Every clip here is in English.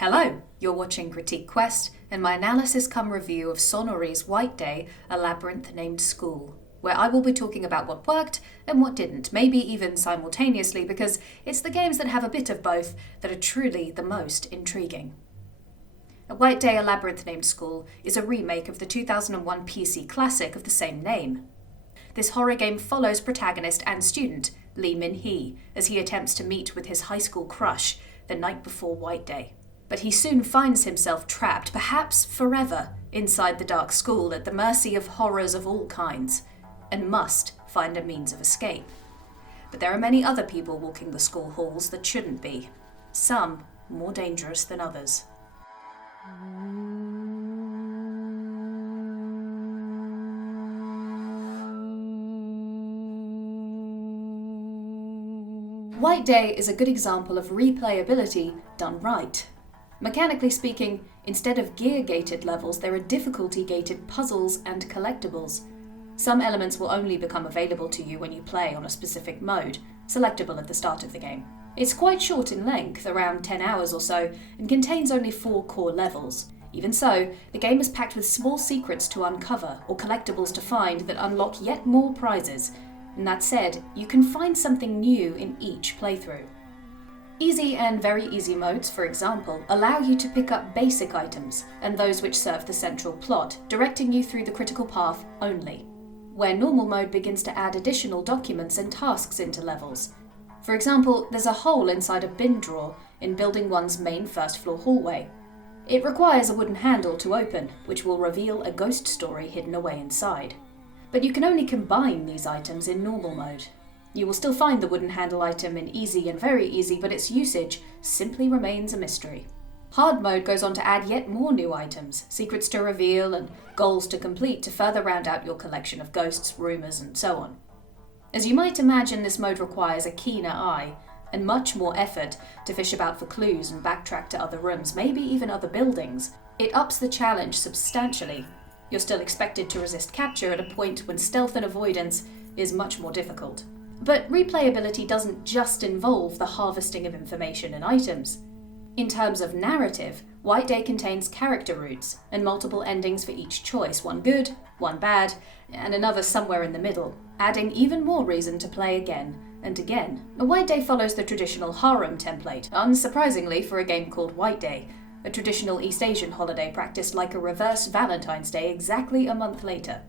Hello, you're watching Critique Quest and my analysis cum review of Sonnori's White Day, a Labyrinth named school, where I will be talking about what worked and what didn't, maybe even simultaneously, because it's the games that have a bit of both that are truly the most intriguing. A White Day, a Labyrinth named school is a remake of the 2001 PC classic of the same name. This horror game follows protagonist and student Lee Min-hee as he attempts to meet with his high school crush the night before White Day. But he soon finds himself trapped, perhaps forever, inside the dark school at the mercy of horrors of all kinds, and must find a means of escape. But there are many other people walking the school halls that shouldn't be, some more dangerous than others. White Day is a good example of replayability done right. Mechanically speaking, instead of gear-gated levels, there are difficulty-gated puzzles and collectibles. Some elements will only become available to you when you play on a specific mode, selectable at the start of the game. It's quite short in length, around 10 hours or so, and contains only 4 core levels. Even so, the game is packed with small secrets to uncover or collectibles to find that unlock yet more prizes. And that said, you can find something new in each playthrough. Easy and very easy modes, for example, allow you to pick up basic items and those which serve the central plot, directing you through the critical path only. Where normal mode begins to add additional documents and tasks into levels. For example, there's a hole inside a bin drawer in Building 1's main first floor hallway. It requires a wooden handle to open, which will reveal a ghost story hidden away inside. But you can only combine these items in normal mode. You will still find the wooden handle item in easy and very easy, but its usage simply remains a mystery. Hard mode goes on to add yet more new items, secrets to reveal and goals to complete to further round out your collection of ghosts, rumours and so on. As you might imagine, this mode requires a keener eye and much more effort to fish about for clues and backtrack to other rooms, maybe even other buildings. It ups the challenge substantially. You're still expected to resist capture at a point when stealth and avoidance is much more difficult. But replayability doesn't just involve the harvesting of information and items. In terms of narrative, White Day contains character roots and multiple endings for each choice, one good, one bad, and another somewhere in the middle, adding even more reason to play again and again. A White Day follows the traditional Harem template, unsurprisingly for a game called White Day, a traditional East Asian holiday practiced like a reverse Valentine's Day exactly a month later.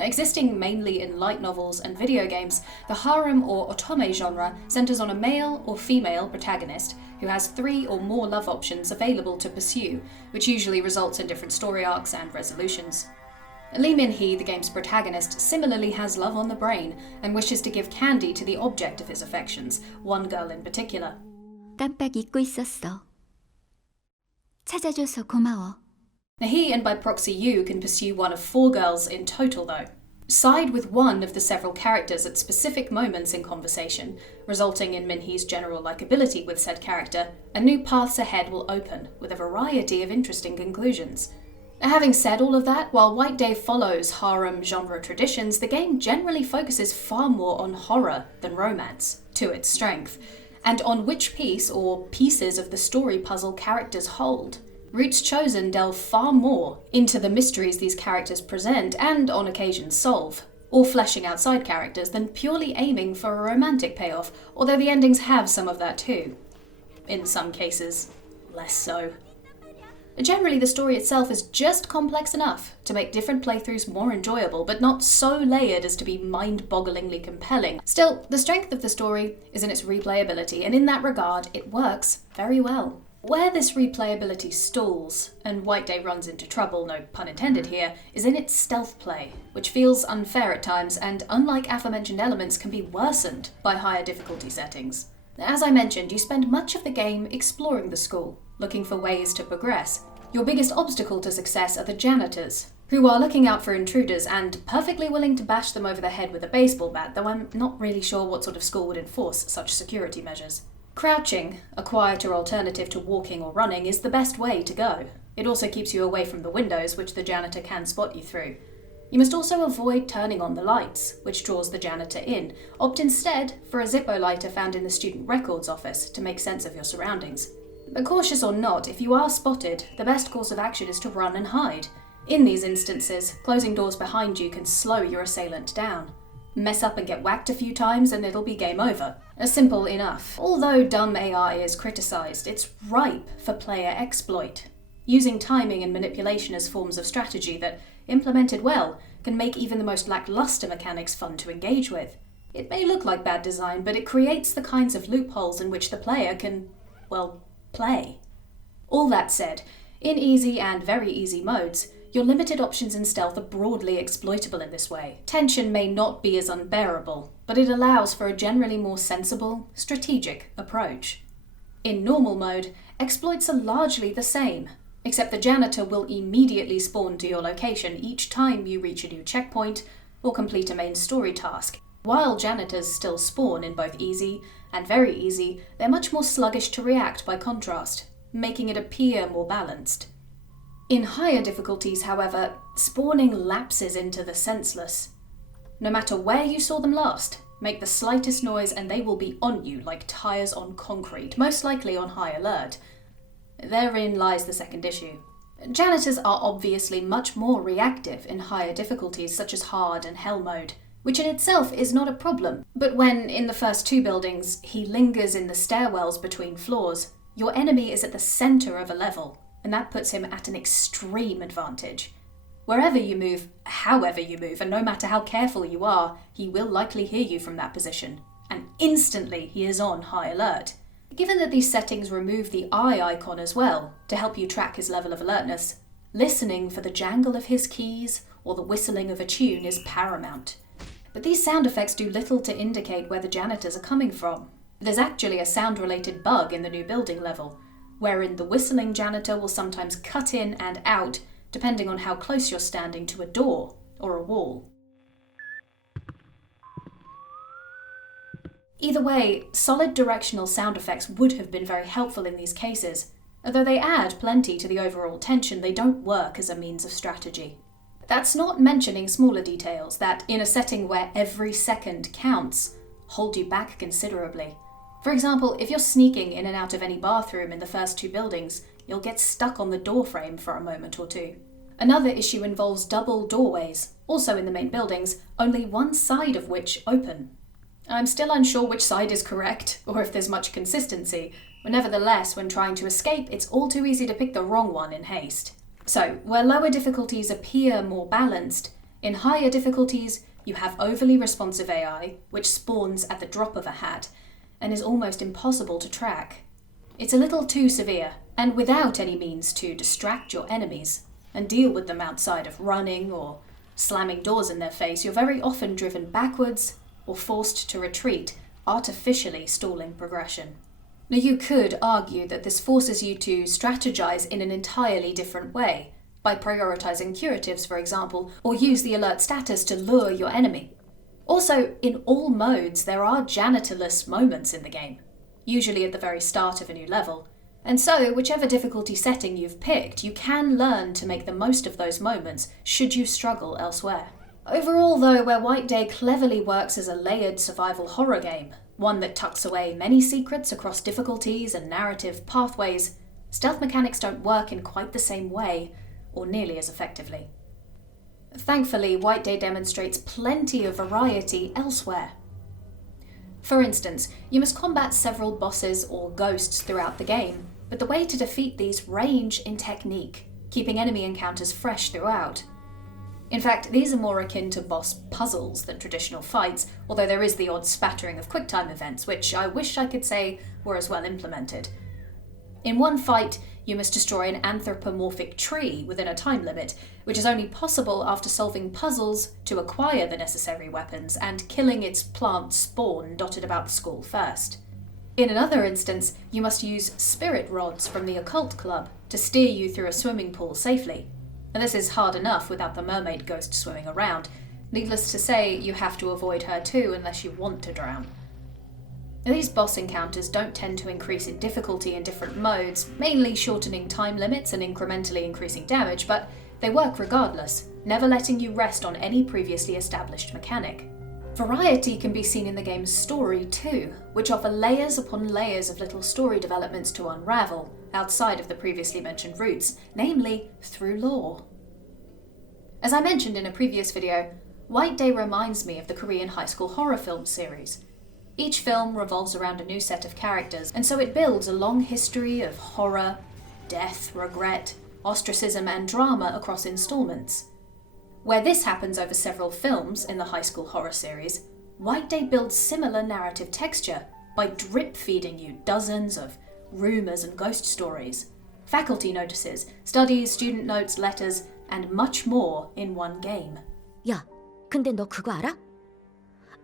Existing mainly in light novels and video games, the harem or otome genre centers on a male or female protagonist who has 3 or more love options available to pursue, which usually results in different story arcs and resolutions. Lee Min-hee, the game's protagonist, similarly has love on the brain and wishes to give candy to the object of his affections, one girl in particular. 깜빡 잊고 있었어. 찾아줘서 고마워. Now he, and by proxy you, can pursue one of 4 girls in total though. Side with one of the several characters at specific moments in conversation, resulting in Min-hee's general likability with said character, and new paths ahead will open, with a variety of interesting conclusions. Now, having said all of that, while White Day follows harem genre traditions, the game generally focuses far more on horror than romance, to its strength, and on which piece or pieces of the story puzzle characters hold. Routes chosen delve far more into the mysteries these characters present and, on occasion, solve, or fleshing out side characters than purely aiming for a romantic payoff, although the endings have some of that too. In some cases, less so. Generally, the story itself is just complex enough to make different playthroughs more enjoyable, but not so layered as to be mind-bogglingly compelling. Still, the strength of the story is in its replayability, and in that regard, it works very well. Where this replayability stalls, and White Day runs into trouble, no pun intended here, is in its stealth play, which feels unfair at times and, unlike aforementioned elements, can be worsened by higher difficulty settings. As I mentioned, you spend much of the game exploring the school, looking for ways to progress. Your biggest obstacle to success are the janitors, who are looking out for intruders and perfectly willing to bash them over the head with a baseball bat, though I'm not really sure what sort of school would enforce such security measures. Crouching, a quieter alternative to walking or running, is the best way to go. It also keeps you away from the windows, which the janitor can spot you through. You must also avoid turning on the lights, which draws the janitor in. Opt instead for a Zippo lighter found in the student records office to make sense of your surroundings. But cautious or not, if you are spotted, the best course of action is to run and hide. In these instances, closing doors behind you can slow your assailant down. Mess up and get whacked a few times and it'll be game over. Simple enough. Although dumb AI is criticised, it's ripe for player exploit. Using timing and manipulation as forms of strategy that, implemented well, can make even the most lackluster mechanics fun to engage with. It may look like bad design, but it creates the kinds of loopholes in which the player can, well, play. All that said, in easy and very easy modes, your limited options in stealth are broadly exploitable in this way. Tension may not be as unbearable, but it allows for a generally more sensible, strategic approach. In normal mode, exploits are largely the same, except the janitor will immediately spawn to your location each time you reach a new checkpoint or complete a main story task. While janitors still spawn in both easy and very easy, they're much more sluggish to react by contrast, making it appear more balanced. In higher difficulties, however, spawning lapses into the senseless. No matter where you saw them last, make the slightest noise and they will be on you like tires on concrete, most likely on high alert. Therein lies the second issue. Janitors are obviously much more reactive in higher difficulties such as hard and hell mode, which in itself is not a problem, but when, in the first two buildings, he lingers in the stairwells between floors, your enemy is at the centre of a level, and that puts him at an extreme advantage. Wherever you move, however you move, and no matter how careful you are, he will likely hear you from that position, and instantly he is on high alert. Given that these settings remove the eye icon as well, to help you track his level of alertness, listening for the jangle of his keys or the whistling of a tune is paramount. But these sound effects do little to indicate where the janitors are coming from. There's actually a sound-related bug in the new building level, wherein the whistling janitor will sometimes cut in and out depending on how close you're standing to a door or a wall. Either way, solid directional sound effects would have been very helpful in these cases. Although they add plenty to the overall tension, they don't work as a means of strategy. That's not mentioning smaller details that, in a setting where every second counts, hold you back considerably. For example, if you're sneaking in and out of any bathroom in the first two buildings, you'll get stuck on the doorframe for a moment or two. Another issue involves double doorways, also in the main buildings, only one side of which open. I'm still unsure which side is correct, or if there's much consistency, but nevertheless, when trying to escape, it's all too easy to pick the wrong one in haste. So, where lower difficulties appear more balanced, in higher difficulties, you have overly responsive AI, which spawns at the drop of a hat, and is almost impossible to track. It's a little too severe, and without any means to distract your enemies, and deal with them outside of running or slamming doors in their face, you're very often driven backwards or forced to retreat, artificially stalling progression. Now, you could argue that this forces you to strategize in an entirely different way, by prioritizing curatives, for example, or use the alert status to lure your enemy. Also, in all modes, there are janitorless moments in the game, usually at the very start of a new level, and so, whichever difficulty setting you've picked, you can learn to make the most of those moments should you struggle elsewhere. Overall, though, where White Day cleverly works as a layered survival horror game, one that tucks away many secrets across difficulties and narrative pathways, stealth mechanics don't work in quite the same way, or nearly as effectively. Thankfully, White Day demonstrates plenty of variety elsewhere. For instance, you must combat several bosses or ghosts throughout the game, but the way to defeat these range in technique, keeping enemy encounters fresh throughout. In fact, these are more akin to boss puzzles than traditional fights, although there is the odd spattering of QuickTime events, which I wish I could say were as well implemented. In one fight, you must destroy an anthropomorphic tree within a time limit, which is only possible after solving puzzles to acquire the necessary weapons and killing its plant spawn dotted about the school first. In another instance, you must use spirit rods from the occult club to steer you through a swimming pool safely. And this is hard enough without the mermaid ghost swimming around. Needless to say, you have to avoid her too unless you want to drown. Now, these boss encounters don't tend to increase in difficulty in different modes, mainly shortening time limits and incrementally increasing damage, but they work regardless, never letting you rest on any previously established mechanic. Variety can be seen in the game's story too, which offer layers upon layers of little story developments to unravel, outside of the previously mentioned routes, namely through law. As I mentioned in a previous video, White Day reminds me of the Korean high school horror film series. Each film revolves around a new set of characters, and so it builds a long history of horror, death, regret, ostracism, and drama across installments. Where this happens over several films in the high school horror series, White Day builds similar narrative texture by drip-feeding you dozens of rumours and ghost stories, faculty notices, studies, student notes, letters, and much more in one game. 야, 근데 너 그거 알아?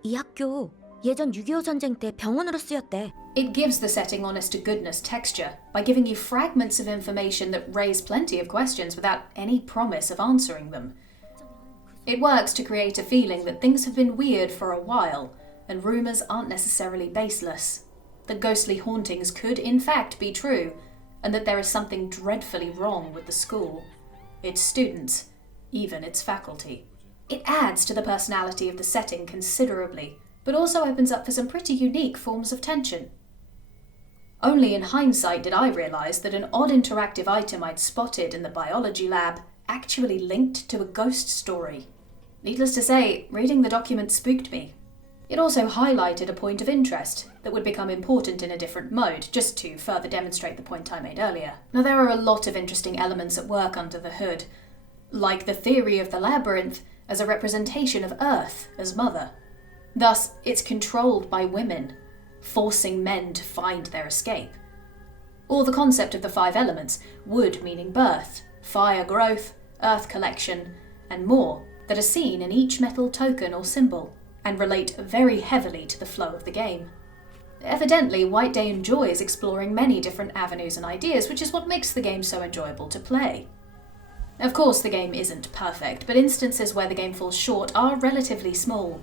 이 학교 예전 6.25 전쟁 때 병원으로 쓰였대. It gives the setting honest-to-goodness texture by giving you fragments of information that raise plenty of questions without any promise of answering them. It works to create a feeling that things have been weird for a while, and rumours aren't necessarily baseless, that ghostly hauntings could in fact be true, and that there is something dreadfully wrong with the school, its students, even its faculty. It adds to the personality of the setting considerably, but also opens up for some pretty unique forms of tension. Only in hindsight did I realise that an odd interactive item I'd spotted in the biology lab actually linked to a ghost story. Needless to say, reading the document spooked me. It also highlighted a point of interest that would become important in a different mode, just to further demonstrate the point I made earlier. Now, there are a lot of interesting elements at work under the hood, like the theory of the Labyrinth as a representation of Earth as mother. Thus, it's controlled by women, forcing men to find their escape. Or the concept of the 5 elements, wood meaning birth, fire growth, earth collection, and more, that are seen in each metal token or symbol, and relate very heavily to the flow of the game. Evidently, White Day enjoys exploring many different avenues and ideas, which is what makes the game so enjoyable to play. Of course, the game isn't perfect, but instances where the game falls short are relatively small.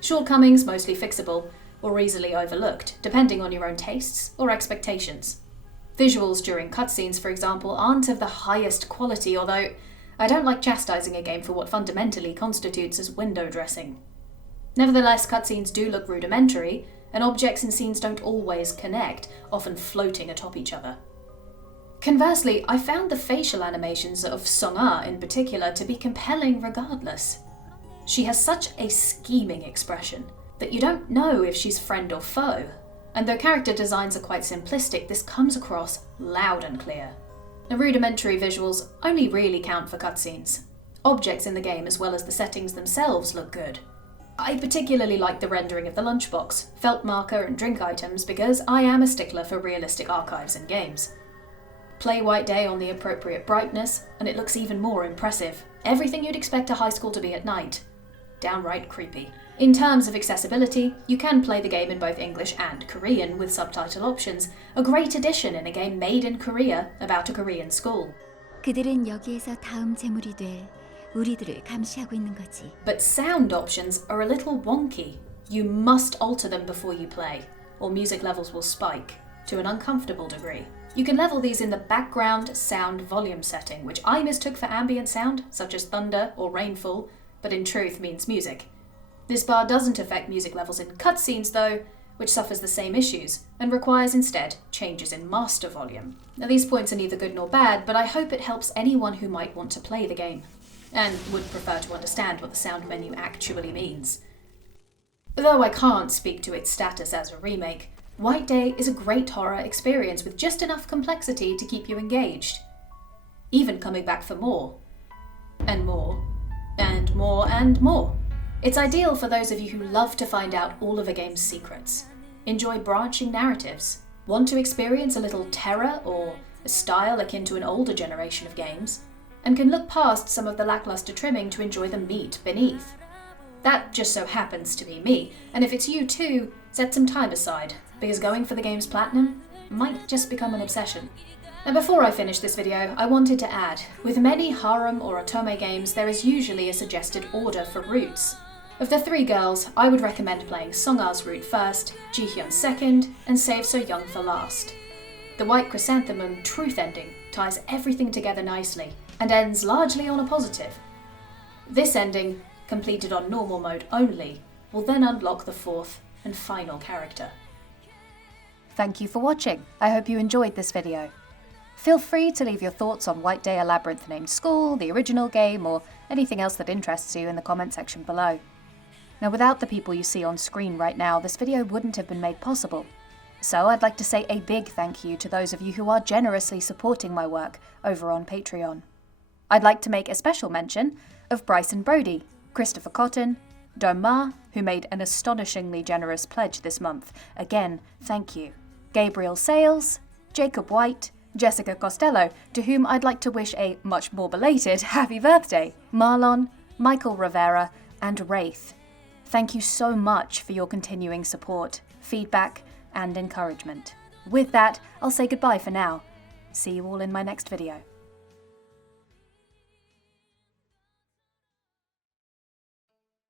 Shortcomings mostly fixable, or easily overlooked, depending on your own tastes or expectations. Visuals during cutscenes, for example, aren't of the highest quality, although I don't like chastising a game for what fundamentally constitutes as window dressing. Nevertheless, cutscenes do look rudimentary, and objects and scenes don't always connect, often floating atop each other. Conversely, I found the facial animations of Sonnori in particular to be compelling regardless. She has such a scheming expression that you don't know if she's friend or foe, and though character designs are quite simplistic, this comes across loud and clear. The rudimentary visuals only really count for cutscenes. Objects in the game as well as the settings themselves look good. I particularly like the rendering of the lunchbox, felt marker and drink items because I am a stickler for realistic archives in games. Play White Day on the appropriate brightness and it looks even more impressive. Everything you'd expect a high school to be at night. Downright creepy. In terms of accessibility, you can play the game in both English and Korean with subtitle options, a great addition in a game made in Korea about a Korean school. 그들은 여기에서 다음 재물이 돼 우리들을 감시하고 있는 거지. But sound options are a little wonky. You must alter them before you play, or music levels will spike to an uncomfortable degree. You can level these in the background sound volume setting, which I mistook for ambient sound, such as thunder or rainfall, but in truth means music. This bar doesn't affect music levels in cutscenes though, which suffers the same issues, and requires instead changes in master volume. Now these points are neither good nor bad, but I hope it helps anyone who might want to play the game, and would prefer to understand what the sound menu actually means. Though I can't speak to its status as a remake, White Day is a great horror experience with just enough complexity to keep you engaged. Even coming back for more. And more. And more and more. It's ideal for those of you who love to find out all of a game's secrets, enjoy branching narratives, want to experience a little terror or a style akin to an older generation of games, and can look past some of the lackluster trimming to enjoy the meat beneath. That just so happens to be me, and if it's you too, set some time aside, because going for the game's platinum might just become an obsession. Now before I finish this video, I wanted to add, with many Harem or Otome games there is usually a suggested order for routes. Of the 3 girls, I would recommend playing Songha's route first, Jihyun second, and Save So Young for last. The White Chrysanthemum truth ending ties everything together nicely, and ends largely on a positive. This ending, completed on normal mode only, will then unlock the 4th and final character. Thank you for watching. I hope you enjoyed this video. Feel free to leave your thoughts on White Day: A Labyrinth Named School, the original game, or anything else that interests you in the comment section below. Now, without the people you see on screen right now, this video wouldn't have been made possible. So I'd like to say a big thank you to those of you who are generously supporting my work over on Patreon. I'd like to make a special mention of Bryson Brody, Christopher Cotton, Doma, who made an astonishingly generous pledge this month. Again, thank you. Gabriel Sales, Jacob White, Jessica Costello, to whom I'd like to wish a much more belated happy birthday, Marlon, Michael Rivera, and Wraith. Thank you so much for your continuing support, feedback, and encouragement. With that, I'll say goodbye for now. See you all in my next video.